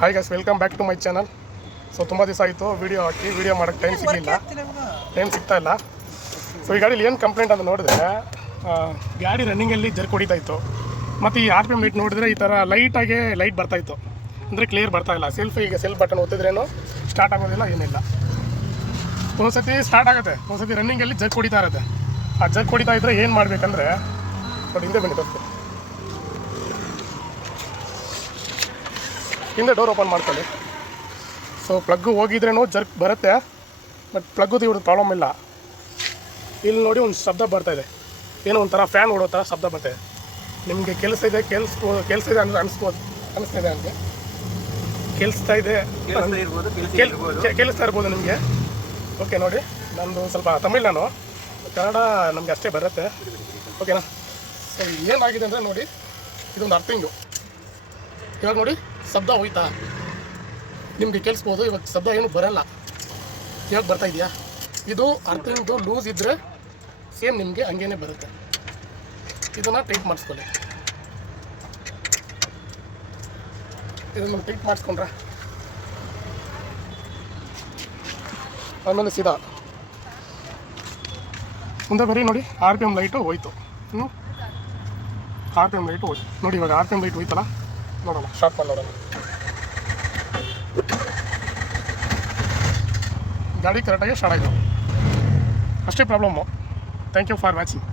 Hi guys, welcome back to my channel. So ತುಂಬ ದಿವಸ ಆಯಿತು ವೀಡಿಯೋ ಹಾಕಿ, ವೀಡಿಯೋ ಮಾಡೋಕ್ಕೆ ಟೈಮ್ ಸಿಗ್ತಾ ಇಲ್ಲ. ಸೊ ಈ ಗಾಡೀಲಿ ಏನು ಕಂಪ್ಲೇಂಟ್ ಅಂತ ನೋಡಿದ್ರೆ, ಗಾಡಿ ರನ್ನಿಂಗಲ್ಲಿ ಜರ್ಕ್ ಹೊಡಿತಾ ಇತ್ತು. ಮತ್ತು ಈ RPM ಲೈಟ್ ನೋಡಿದ್ರೆ ಈ ಥರ ಲೈಟಾಗೆ ಲೈಟ್ ಬರ್ತಾಯಿತ್ತು, ಅಂದರೆ ಕ್ಲಿಯರ್ ಬರ್ತಾಯಿಲ್ಲ. ಸೆಲ್ಫ್ ಬಟನ್ ಒತ್ತಿದ್ರೇನು ಸ್ಟಾರ್ಟ್ ಆಗೋದಿಲ್ಲ, ಏನಿಲ್ಲ. ಒಂದ್ಸತಿ ಸ್ಟಾರ್ಟ್ ಆಗುತ್ತೆ, ಒಂದ್ಸತಿ ರನ್ನಿಂಗಲ್ಲಿ ಜರ್ಕ್ ಹೊಡಿತಾ ಇರುತ್ತೆ. ಆ ಜರ್ಕ್ ಹೊಡಿತಾ ಇದ್ದರೆ ಏನು ಮಾಡಬೇಕಂದ್ರೆ, ನೋಡಿ ಹಿಂದೆ ಬನ್ನಿ ಬರ್ತೀವಿ, ಹಿಂದೆ ಡೋರ್ ಓಪನ್ ಮಾಡ್ಕೊಳ್ಳಿ. ಸೊ ಪ್ಲಗ್ಗು ಹೋಗಿದ್ರೇನೋ ಜರ್ಕ್ ಬರುತ್ತೆ, ಬಟ್ ಪ್ಲಗ್ಗುದು ಇವ್ರದ್ದು ಪ್ರಾಬ್ಲಮ್ ಇಲ್ಲ. ಇಲ್ಲಿ ನೋಡಿ ಒಂದು ಶಬ್ದ ಬರ್ತಾಯಿದೆ, ಏನೋ ಒಂಥರ ಫ್ಯಾನ್ ಓಡೋ ಥರ ಶಬ್ದ ಬರ್ತಾಯಿದೆ. ನಿಮಗೆ ಕೆಲಸ ಇದೆ ಅಂದರೆ ಅನಿಸ್ತಾ ಇದೆ ನನಗೆ. ಕೇಳಿಸ್ತಾ ಇರ್ಬೋದು ನಿಮಗೆ. ಓಕೆ, ನೋಡಿ ನಂದು ಸ್ವಲ್ಪ ತಮಿಳ್, ನಾನು ಕನ್ನಡ ನಮಗೆ ಅಷ್ಟೇ ಬರುತ್ತೆ. ಓಕೆನಾ? ಸೊ ಏನಾಗಿದೆ ಅಂದರೆ ನೋಡಿ, ಇದೊಂದು ಅರ್ಥಿಂಗು. ಇವಾಗ ನೋಡಿ ಶಬ್ದ ಹೋಯ್ತಾ, ನಿಮಗೆ ಕೇಳಿಸ್ಬೋದು. ಇವಾಗ ಶಬ್ದ ಏನು ಬರಲ್ಲ, ಇವಾಗ ಬರ್ತಾ ಇದೆಯಾ? ಇದು ಅರ್ಥಿಂಗ್ದು ಲೂಸ್ ಇದ್ದರೆ ಸೇಮ್ ನಿಮಗೆ ಹಂಗೇನೆ ಬರುತ್ತೆ. ಇದನ್ನು ಟೈಟ್ ಮಾಡಿಸ್ಕೊಳ್ಳಿ. ಇದನ್ನು ಟೈಟ್ ಮಾಡಿಸ್ಕೊಂಡ್ರೆ ಆಮೇಲೆ ಸೀದಾ ಮುಂದೆ ಬರೀ. ನೋಡಿ RPM ಲೈಟು ಹೋಯ್ತು. RPM ಲೈಟು ಹೋಯ್ತು ನೋಡಿ. ಇವಾಗ RPM ಲೈಟ್ ಹೋಯ್ತಲ್ಲ, ನೋಡೋಣ, ಸ್ಟಾರ್ಟ್ ಮಾಡಿ ನೋಡೋಣ. ಗಾಡಿ ಕರೆಕ್ಟಾಗಿ ಸ್ಟಾರ್ಟ್ ಆಯಿತು, ಅಷ್ಟೇ problem. Thank you for watching.